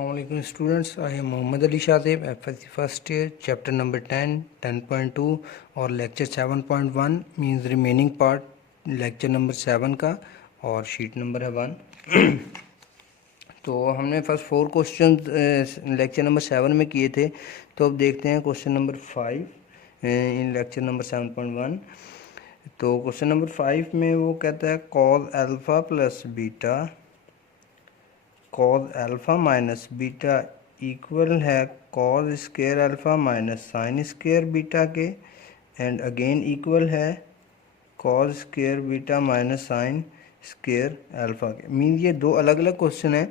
Assalamualaikum students, I am Mohammad Ali Shazib, FSC first year, chapter number 10, 10.2 और lecture 7.1 means remaining part lecture number 7 का और sheet number है 1। तो हमने first 4 question lecture number 7 में किए थे, तो अब देखते हैं question number 5 in lecture number 7.1। तो क्वेश्चन नंबर 5 में वो कहता है cos alpha plus beta cos alpha minus beta equal है cos square alpha minus sine square beta के, एंड अगेन इक्वल है cos square beta minus sine square alpha के। Mean ये दो अलग अलग क्वेश्चन है,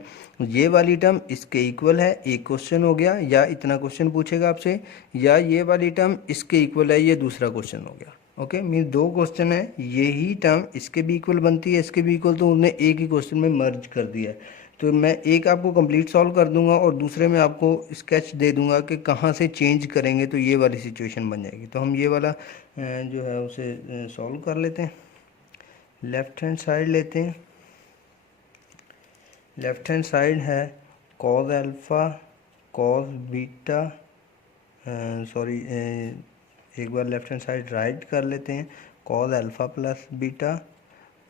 ये वाली टर्म इसके इक्वल है, एक क्वेश्चन हो गया, या इतना क्वेश्चन पूछेगा आपसे, या ये वाली टर्म इसके इक्वल है, ये दूसरा क्वेश्चन हो गया। ओके, मीन दो क्वेश्चन है, यही टर्म इसके भी इक्वल बनती है, इसके भी इक्वल, तो उन्होंने एक ही क्वेश्चन में मर्ज कर दिया है। तो मैं एक आपको कंप्लीट सॉल्व कर दूंगा और दूसरे में आपको स्केच दे दूंगा कि कहाँ से चेंज करेंगे तो ये वाली सिचुएशन बन जाएगी। तो हम ये वाला जो है उसे सॉल्व कर लेते हैं। लेफ़्ट हैंड साइड लेते हैं। लेफ़्ट हैंड साइड है cos alpha cos beta, sorry एक बार लेफ़्ट हैंड साइड राइट कर लेते हैं। Cos alpha plus beta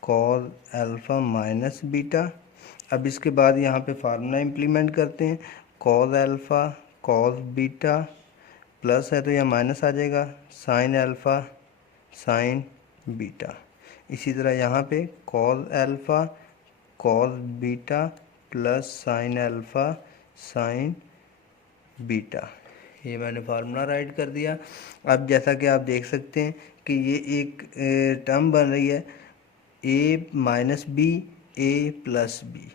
cos alpha minus beta. अब इसके बाद यहाँ पे फार्मूला इम्प्लीमेंट करते हैं। Cos alpha cos beta plus है तो यह माइनस आ जाएगा साइन अल्फ़ा साइन बीटा। इसी तरह यहाँ पे cos alpha cos beta plus sine alpha sine beta, ये मैंने फार्मूला राइट कर दिया। अब जैसा कि आप देख सकते हैं कि ये एक टर्म बन रही है ए माइनस बी ए प्लस बी।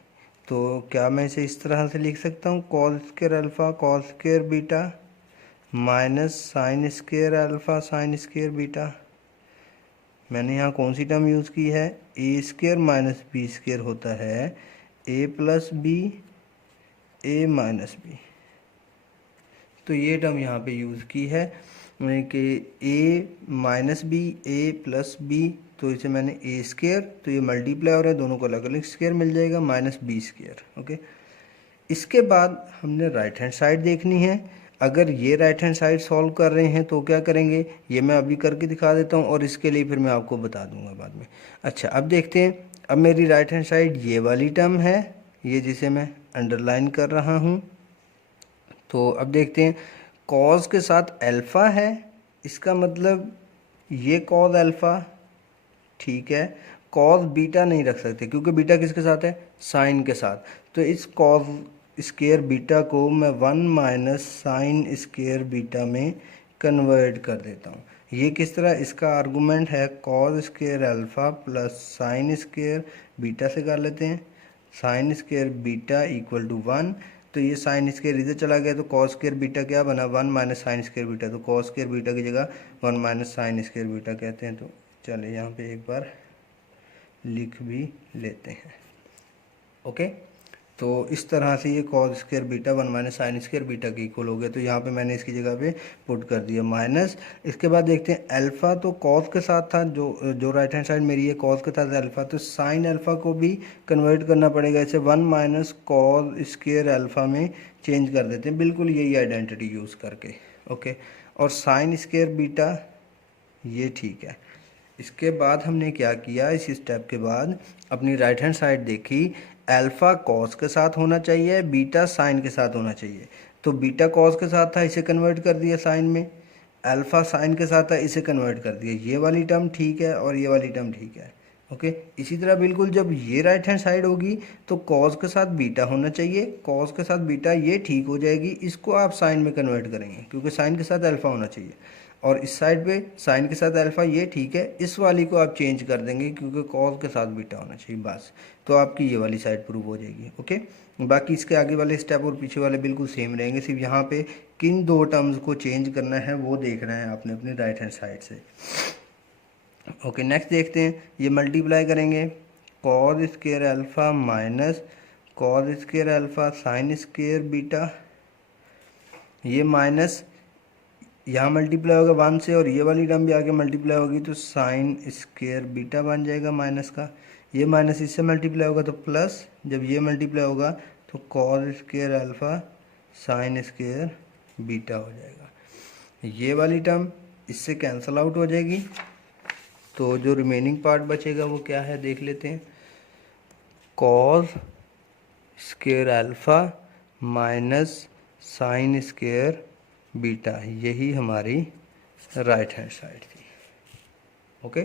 तो क्या मैं इसे इस तरह से लिख सकता हूँ cos square alpha cos square beta minus sine square alpha sine square beta. मैंने यहाँ कौन सी टर्म यूज़ की है, ए स्क्वायर माइनस बी स्क्वायर होता है ए प्लस बी ए माइनस बी। तो ये टर्म यहाँ पे यूज़ की है कि ए माइनस बी ए प्लस बी, तो इसे मैंने ए स्क्वायर, तो ये मल्टीप्लाई हो रहा है, दोनों को अलग अलग स्क्वायर मिल जाएगा माइनस बी स्क्वायर। ओके, इसके बाद हमने राइट हैंड साइड देखनी है। अगर ये राइट हैंड साइड सॉल्व कर रहे हैं तो क्या करेंगे, ये मैं अभी करके दिखा देता हूँ और इसके लिए फिर मैं आपको बता दूंगा बाद में। अच्छा, अब देखते हैं। अब मेरी राइट हैंड साइड ये वाली टर्म है, ये जिसे मैं अंडरलाइन कर रहा हूँ। तो अब देखते हैं, कॉस के साथ अल्फ़ा है, इसका मतलब ये कॉस अल्फ़ा, ठीक है। कॉस बीटा नहीं रख सकते क्योंकि बीटा किसके साथ है, साइन के साथ। तो इस कॉस स्क्वायर बीटा को मैं 1 माइनस साइन स्क्वायर बीटा में कन्वर्ट कर देता हूँ। ये किस तरह, इसका आर्गूमेंट है cos square alpha plus sine square beta से कर लेते हैं। Sine square beta equal to 1, तो ये साइन स्क्वायर इधर चला गया, तो कॉस स्क्वायर बीटा क्या बना 1 माइनस साइन स्क्वायर बीटा। तो कॉस स्क्वायर बीटा की जगह 1 माइनस साइन स्क्वायर बीटा कहते हैं। तो चलिए यहाँ पे एक बार लिख भी लेते हैं। ओके, तो इस तरह से ये cos square beta 1 minus sine square beta के इक्वल हो गया। तो यहाँ पे मैंने इसकी जगह पे पुट कर दिया माइनस। इसके बाद देखते हैं अल्फ़ा तो कॉस के साथ था, जो राइट हैंड साइड मेरी है कॉस के साथ अल्फ़ा, तो साइन अल्फ़ा को भी कन्वर्ट करना पड़ेगा, इसे 1 माइनस कॉस स्क्वायर अल्फ़ा में चेंज कर देते हैं, बिल्कुल यही आइडेंटिटी यूज़ करके। ओके, और साइन स्क्वायर बीटा ये ठीक है। इसके बाद हमने क्या किया, इस स्टेप के बाद अपनी राइट हैंड साइड देखी, अल्फ़ा कॉस के साथ होना चाहिए, बीटा साइन के साथ होना चाहिए। तो बीटा कॉस के साथ था, इसे कन्वर्ट कर दिया साइन में, अल्फ़ा साइन के साथ था, इसे कन्वर्ट कर दिया। ये वाली टर्म ठीक है और ये वाली टर्म ठीक है। ओके, इसी तरह बिल्कुल जब ये राइट हैंड साइड होगी तो कॉस के साथ बीटा होना चाहिए, कॉस के साथ बीटा ये ठीक हो जाएगी, इसको आप साइन में कन्वर्ट करेंगे क्योंकि साइन के साथ अल्फ़ा होना चाहिए। और इस साइड पे साइन के साथ अल्फ़ा ये ठीक है, इस वाली को आप चेंज कर देंगे क्योंकि कॉस के साथ बीटा होना चाहिए, बस। तो आपकी ये वाली साइड प्रूव हो जाएगी। ओके, बाकी इसके आगे वाले स्टेप और पीछे वाले बिल्कुल सेम रहेंगे, सिर्फ यहाँ पे किन दो टर्म्स को चेंज करना है वो देखना है आपने अपने राइट हैंड साइड से। ओके, नेक्स्ट देखते हैं, ये मल्टीप्लाई करेंगे cos square alpha minus cos square alpha sine square beta, ये माइनस यहाँ मल्टीप्लाई होगा 1 से और ये वाली टर्म भी आगे मल्टीप्लाई होगी तो साइन स्क्वायर बीटा बन जाएगा माइनस का। ये माइनस इससे मल्टीप्लाई होगा तो प्लस, जब ये मल्टीप्लाई होगा तो cos square alpha sine square beta हो जाएगा। ये वाली टर्म इससे कैंसिल आउट हो जाएगी, तो जो रिमेनिंग पार्ट बचेगा वो क्या है देख लेते हैं। Cos square alpha minus sine square beta, यही हमारी राइट हैंड साइड थी। ओके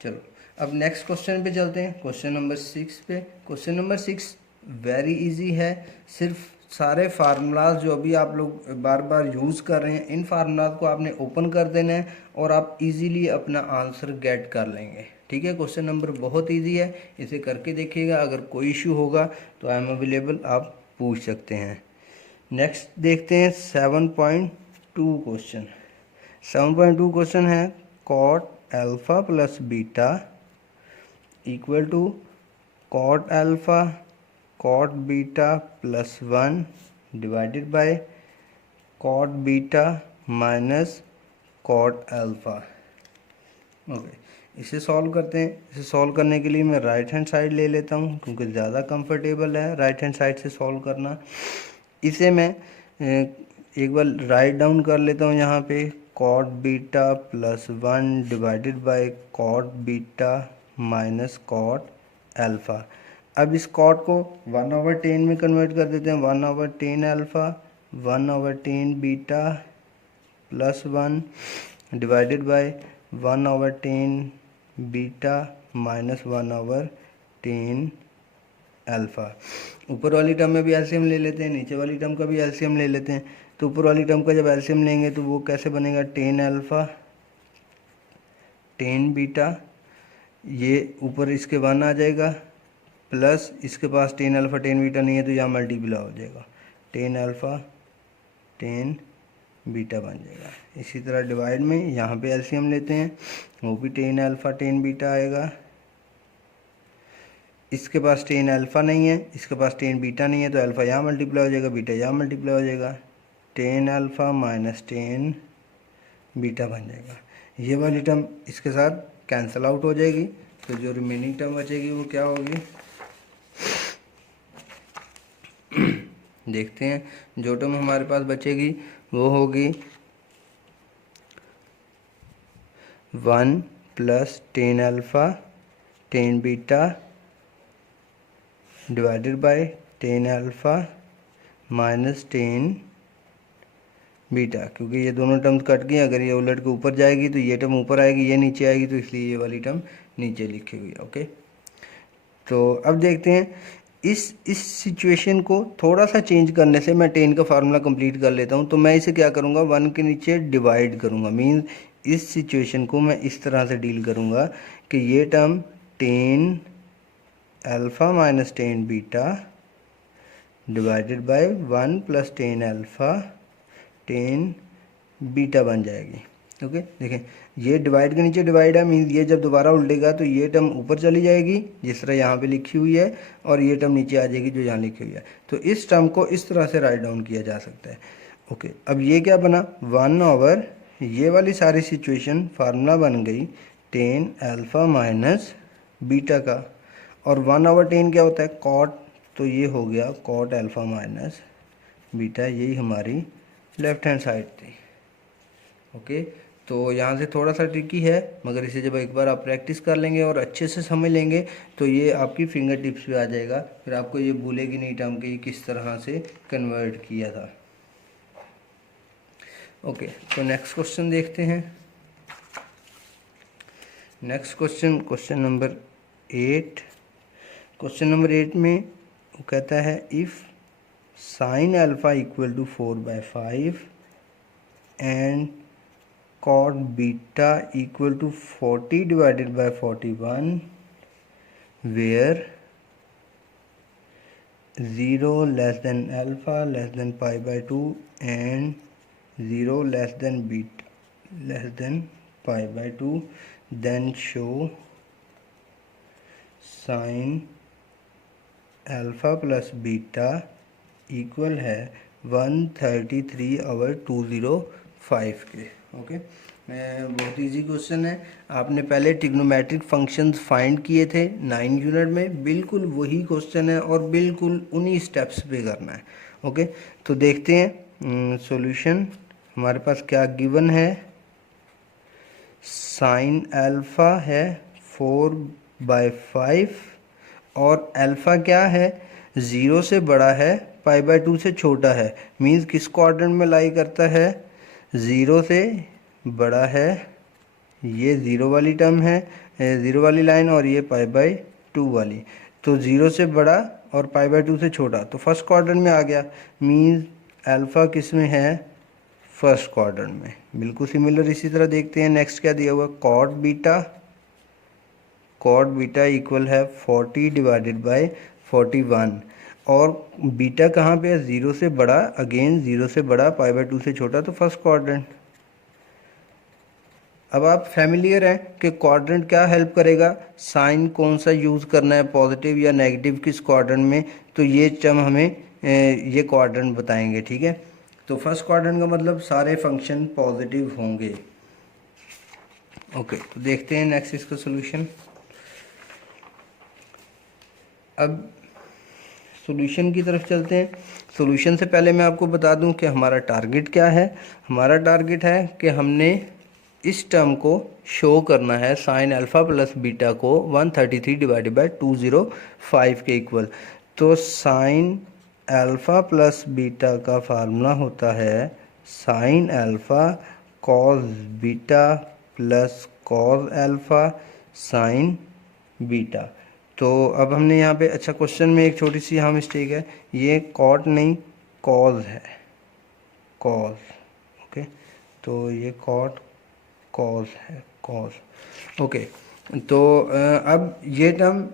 चलो अब नेक्स्ट क्वेश्चन पे चलते हैं, क्वेश्चन नंबर 6 पे। क्वेश्चन नंबर 6 वेरी इजी है, सिर्फ सारे फार्मूलाज जो अभी आप लोग बार बार यूज़ कर रहे हैं इन फार्मूलाज को आपने ओपन कर देना है और आप इजीली अपना आंसर गेट कर लेंगे। ठीक है, क्वेश्चन नंबर बहुत इजी है, इसे करके देखिएगा। अगर कोई इशू होगा तो आई एम अवेलेबल, आप पूछ सकते हैं। नेक्स्ट देखते हैं 7.2 क्वेश्चन। 7.2 क्वेश्चन है cot alpha plus beta equal to cot alpha cot beta plus 1 divided by cot beta minus cot alpha. Okay, इसे सॉल्व करते हैं। इसे सॉल्व करने के लिए मैं राइट हैंड साइड ले लेता हूँ क्योंकि ज़्यादा कंफर्टेबल है राइट हैंड साइड से सॉल्व करना। इसे मैं एक बार राइट डाउन कर लेता हूँ यहाँ पे, cot beta plus 1 divided by cot beta minus cot alpha. अब इस कॉट को 1/10 में कन्वर्ट कर देते हैं, 1/10 alpha 1/10 beta plus 1 divided bye 1/10 beta minus 1/10 alpha. ऊपर वाली टर्म में भी एलसीएम ले लेते हैं, नीचे वाली टर्म का भी एलसीएम ले लेते हैं। तो ऊपर वाली टर्म का जब एलसीएम लेंगे तो वो कैसे बनेगा, 10 अल्फ़ा 10 बीटा, ये ऊपर इसके 1 आ जाएगा प्लस इसके पास 10 अल्फ़ा 10 बीटा नहीं है तो यहाँ मल्टीप्लाई हो जाएगा, 10 अल्फ़ा 10 बीटा बन जाएगा। इसी तरह डिवाइड में यहाँ पे एलसीएम लेते हैं, वो भी 10 अल्फ़ा 10 बीटा आएगा। इसके पास 10 अल्फ़ा नहीं है, इसके पास 10 बीटा नहीं है तो अल्फ़ा यहाँ मल्टीप्लाई हो जाएगा, बीटा यहाँ मल्टीप्लाई हो जाएगा, 10 अल्फ़ा माइनस 10 बीटा बन जाएगा। ये वाली टर्म इसके साथ कैंसिल आउट हो जाएगी, तो जो रिमेनिंग टर्म बचेगी वो क्या होगी देखते हैं। जो टर्म हमारे पास बचेगी वो होगी 1 plus 10 alpha 10 beta divided by 10 alpha minus 10 beta, क्योंकि ये दोनों टर्म्स कट गई, अगर ये उलट के ऊपर जाएगी तो ये टर्म ऊपर आएगी, ये नीचे आएगी, तो इसलिए ये वाली टर्म नीचे लिखी हुई है। ओके, तो अब देखते हैं इस सिचुएशन को थोड़ा सा चेंज करने से मैं 10 का फार्मूला कंप्लीट कर लेता हूँ। तो मैं इसे क्या करूँगा, 1 के नीचे डिवाइड करूँगा, मीन्स इस सिचुएशन को मैं इस तरह से डील करूँगा कि ये term 10 alpha minus 10 beta divided by 1 plus 10 alpha 10 beta बन जाएगी। ओके, देखें ये डिवाइड के नीचे डिवाइड है, मीन्स ये जब दोबारा उल्टेगा तो ये टर्म ऊपर चली जाएगी जिस तरह यहाँ पे लिखी हुई है, और ये टर्म नीचे आ जाएगी जो यहाँ लिखी हुई है। तो इस टर्म को इस तरह से राइट डाउन किया जा सकता है। ओके, अब ये क्या बना, 1/, ये वाली सारी सिचुएशन फार्मूला बन गई 10 अल्फ़ा माइनस बीटा का, और 1/10 क्या होता है, कॉट, तो ये हो गया कॉट अल्फ़ा माइनस बीटा, यही हमारी लेफ्ट हैंड साइड थी। ओके, तो यहाँ से थोड़ा सा ट्रिकी है, मगर इसे जब एक बार आप प्रैक्टिस कर लेंगे और अच्छे से समझ लेंगे तो ये आपकी फिंगर टिप्स पे आ जाएगा, फिर आपको ये भूलेगी नहीं टर्म कि किस तरह से कन्वर्ट किया था। ओके, तो नेक्स्ट क्वेश्चन देखते हैं। Next question, question number 8। Question number 8 में वो कहता है if sine alpha equal to 4/5 and cot beta equal to 40 divided by 41, where 0 less than alpha less than pi/2 and 0 less than beta less than pi/2, then show sin alpha plus beta equal है 133/205 के। Okay, बहुत easy question है। आपने पहले trigonometric functions find किए थे 9 unit में, बिल्कुल वही क्वेश्चन है और बिल्कुल उन्हीं स्टेप्स पे करना है। ओके, तो देखते हैं सॉल्यूशन हमारे पास क्या गिवन है। साइन अल्फ़ा है 4/5 और अल्फ़ा क्या है, 0 से बड़ा है, π/2 से छोटा है। मीन्स किस क्वाड्रेंट में लाई करता है, 0 से बड़ा है, ये 0 वाली टर्म है, 0 वाली लाइन, और ये π/2 वाली। तो 0 से बड़ा और π/2 से छोटा, तो फर्स्ट क्वाड्रेंट में आ गया। मीन्स अल्फ़ा किस में है, फर्स्ट क्वाड्रेंट में। बिल्कुल सिमिलर इसी तरह देखते हैं नेक्स्ट क्या दिया हुआ, कॉट बीटा इक्वल है 40/41, और बीटा कहाँ पे है, 0 से बड़ा, अगेन 0 से बड़ा, π/2 से छोटा, तो फर्स्ट क्वाड्रेंट। अब आप फैमिलियर हैं कि क्वाड्रेंट क्या हेल्प करेगा, साइन कौन सा यूज़ करना है, पॉजिटिव या नेगेटिव किस क्वाड्रेंट में, तो ये टर्म हमें ये क्वाड्रेंट बताएंगे। ठीक है, तो फर्स्ट क्वाड्रेंट का मतलब सारे फंक्शन पॉजिटिव होंगे। ओके, तो देखते हैं नेक्स्ट इसका सोल्यूशन। अब सॉल्यूशन की तरफ चलते हैं। सॉल्यूशन से पहले मैं आपको बता दूं कि हमारा टारगेट क्या है। हमारा टारगेट है कि हमने इस टर्म को शो करना है, साइन अल्फ़ा प्लस बीटा को 133/205 के इक्वल। तो साइन अल्फ़ा प्लस बीटा का फार्मूला होता है sine alpha cos beta plus cos alpha sine beta. तो अब हमने यहाँ पे, अच्छा क्वेश्चन में एक छोटी सी यहाँ मिस्टेक है, ये कॉट नहीं कॉज है, कॉज। ओके, तो ये कॉट कॉज है, कॉज। ओके, तो अब ये term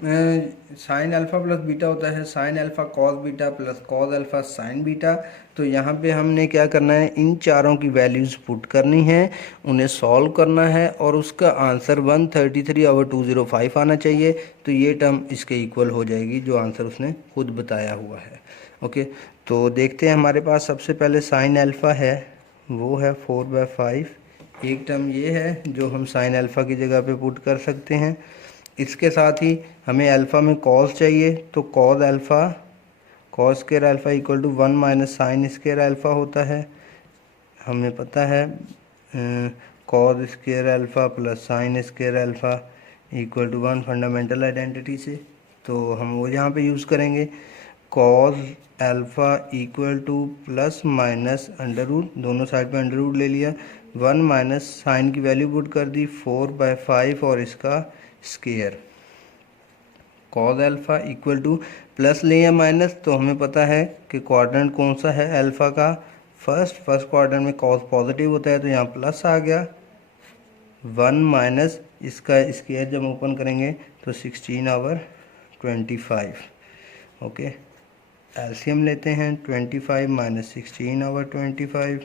sine alpha plus beta होता है sine alpha cos beta plus cos alpha sine beta. तो यहाँ पे हमने क्या करना है, इन चारों की वैल्यूज़ पुट करनी है, उन्हें सॉल्व करना है, और उसका आंसर 133/205 आना चाहिए। तो ये टर्म इसके इक्वल हो जाएगी, जो आंसर उसने खुद बताया हुआ है। ओके, तो देखते हैं, हमारे पास सबसे पहले साइन अल्फ़ा है, वो है 4/5। एक टर्म ये है जो हम साइन अल्फ़ा की जगह पे पुट कर सकते हैं। इसके साथ ही हमें अल्फ़ा में कॉस चाहिए, तो cos alpha cos square alpha equal to 1 minus sine square alpha होता है। हमें पता है cos square alpha plus sine square alpha equal to 1 fundamental identity से, तो हम वो यहाँ पे यूज़ करेंगे। Cos alpha equal to plus minus under root, दोनों साइड पे अंडर रूट ले लिया, 1 माइनस साइन की वैल्यू पुट कर दी 4/5 और इसका square. Cos alpha equal to plus ले या माइनस, तो हमें पता है कि क्वाड्रेंट कौन सा है अल्फ़ा का, फर्स्ट क्वाड्रेंट में कॉस पॉजिटिव होता है, तो यहाँ प्लस आ गया। 1 माइनस इसका स्क्वायर जब ओपन करेंगे तो 16/25। ओके, एलसीएम लेते हैं, 25 माइनस 16/25,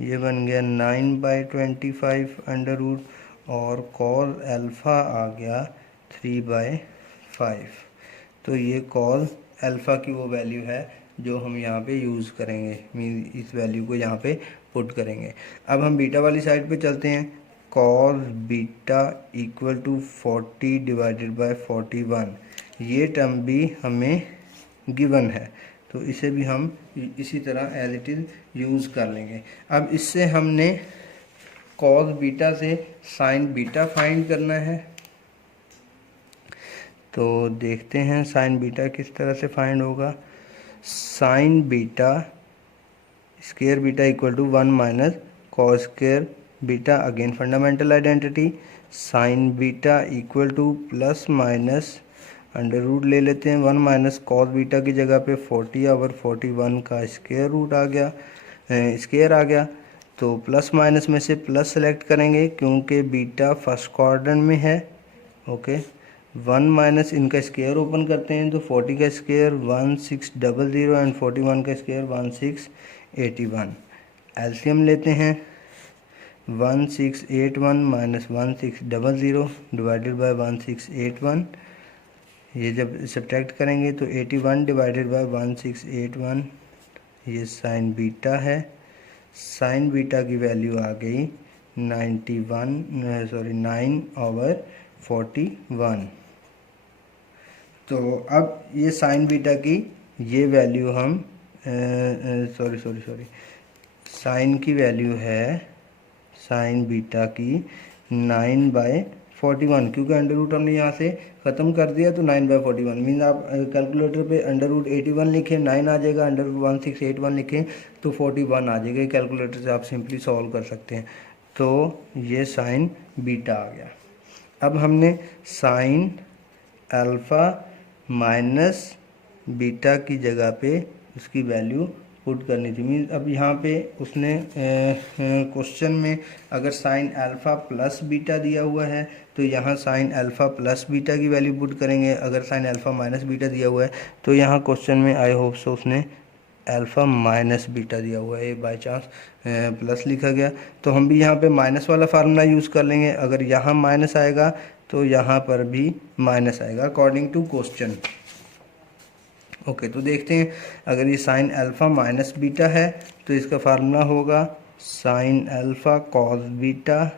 ये बन गया 9/25 अंडर रूट, और कॉस अल्फ़ा आ गया 3/5। तो ये कॉस अल्फ़ा की वो वैल्यू है जो हम यहाँ पे यूज़ करेंगे, मीन इस वैल्यू को यहाँ पे पुट करेंगे। अब हम बीटा वाली साइड पे चलते हैं। कॉस बीटा इक्वल टू 40/41, ये टर्म भी हमें गिवन है, तो इसे भी हम इसी तरह एज इट इज़ यूज़ कर लेंगे। अब इससे हमने कॉस बीटा से साइन बीटा फाइंड करना है, तो देखते हैं साइन बीटा किस तरह से फाइंड होगा। Sine beta square beta equal to 1 minus cos square beta, again fundamental identity. Sine beta equal to plus minus under root ले लेते हैं, 1 माइनस कॉस बीटा की जगह पे 40/41 का स्क्वायर रूट आ गया, स्क्वायर आ गया। तो प्लस माइनस में से प्लस सेलेक्ट करेंगे क्योंकि बीटा फर्स्ट क्वाड्रेंट में है। ओके, 1 माइनस इनका स्क्वायर ओपन करते हैं, तो 40 का स्क्वायर 1600 एंड 41 का स्क्वायर 1681। एलसीएम लेते हैं, 1681 माइनस 1600 डिवाइडेड बाय 1681, ये जब सब्ट्रैक्ट करेंगे तो 81 डिवाइडेड बाय 1681, ये साइन बीटा है। साइन बीटा की वैल्यू आ गई 9/41। तो अब ये साइन बीटा की ये वैल्यू हम साइन की वैल्यू है, साइन बीटा की 9/41, क्योंकि अंडर रूट हमने यहाँ से ख़त्म कर दिया तो 9/41 मीन आप कैलकुलेटर पे अंडर रूट 81 लिखें 9 आ जाएगा, अंडर रूट 1681 लिखें तो 41 आ जाएगा। कैलकुलेटर से आप सिंपली सॉल्व कर सकते हैं। तो ये साइन बीटा आ गया। अब हमने साइन अल्फ़ा माइनस बीटा की जगह पे उसकी वैल्यू पुट करनी थी। मीन अब यहाँ पे उसने क्वेश्चन में अगर साइन अल्फ़ा प्लस बीटा दिया हुआ है तो यहाँ साइन अल्फ़ा प्लस बीटा की वैल्यू पुट करेंगे। अगर साइन अल्फ़ा माइनस बीटा दिया हुआ है तो यहाँ क्वेश्चन में आई होप सो उसने अल्फ़ा माइनस बीटा दिया हुआ है, ये बाय चांस प्लस लिखा गया तो हम भी यहाँ पे माइनस वाला फार्मूला यूज़ कर लेंगे। अगर यहाँ माइनस आएगा तो यहाँ पर भी माइनस आएगा अकॉर्डिंग टू क्वेश्चन। ओके, तो देखते हैं अगर ये साइन अल्फ़ा माइनस बीटा है तो इसका फार्मूला होगा sine alpha cos beta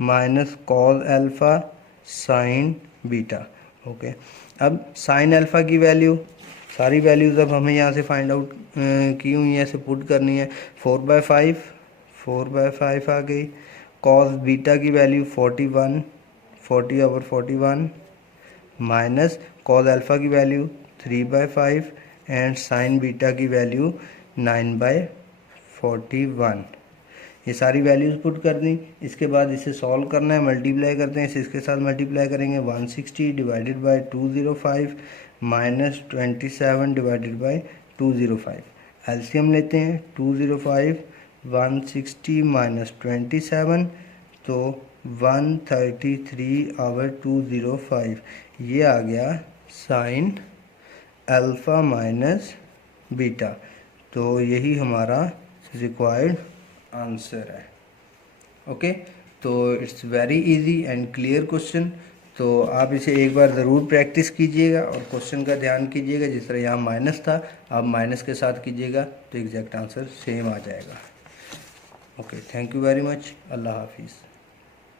minus cos alpha sine beta. Okay, अब साइन अल्फ़ा की वैल्यू, सारी वैल्यूज़ अब हमें यहाँ से फाइंड आउट की हुई है, ऐसे पुट करनी है। 4/5 आ गई। कॉस बीटा की वैल्यू 41, 40/41 माइनस कॉस अल्फ़ा की वैल्यू 3/5 एंड साइन बीटा की वैल्यू 9/41। ये सारी वैल्यूज़ पुट कर दी। इसके बाद इसे सॉल्व करना है, मल्टीप्लाई करते हैं, इसे इसके साथ मल्टीप्लाई करेंगे। 160 divided by 205 minus 27 divided by 205। LCM लेते हैं 205 160 माइनस 27 तो 133/205। ये आ गया साइन अल्फ़ा माइनस बीटा। तो यही हमारा रिक्वायर्ड आंसर है। ओके, तो it's very easy and clear question. तो आप इसे एक बार ज़रूर प्रैक्टिस कीजिएगा और क्वेश्चन का ध्यान कीजिएगा। जिस तरह यहाँ माइनस था आप माइनस के साथ कीजिएगा तो एग्जैक्ट आंसर सेम आ जाएगा। Okay, thank you very much. अल्लाह हाफिज़।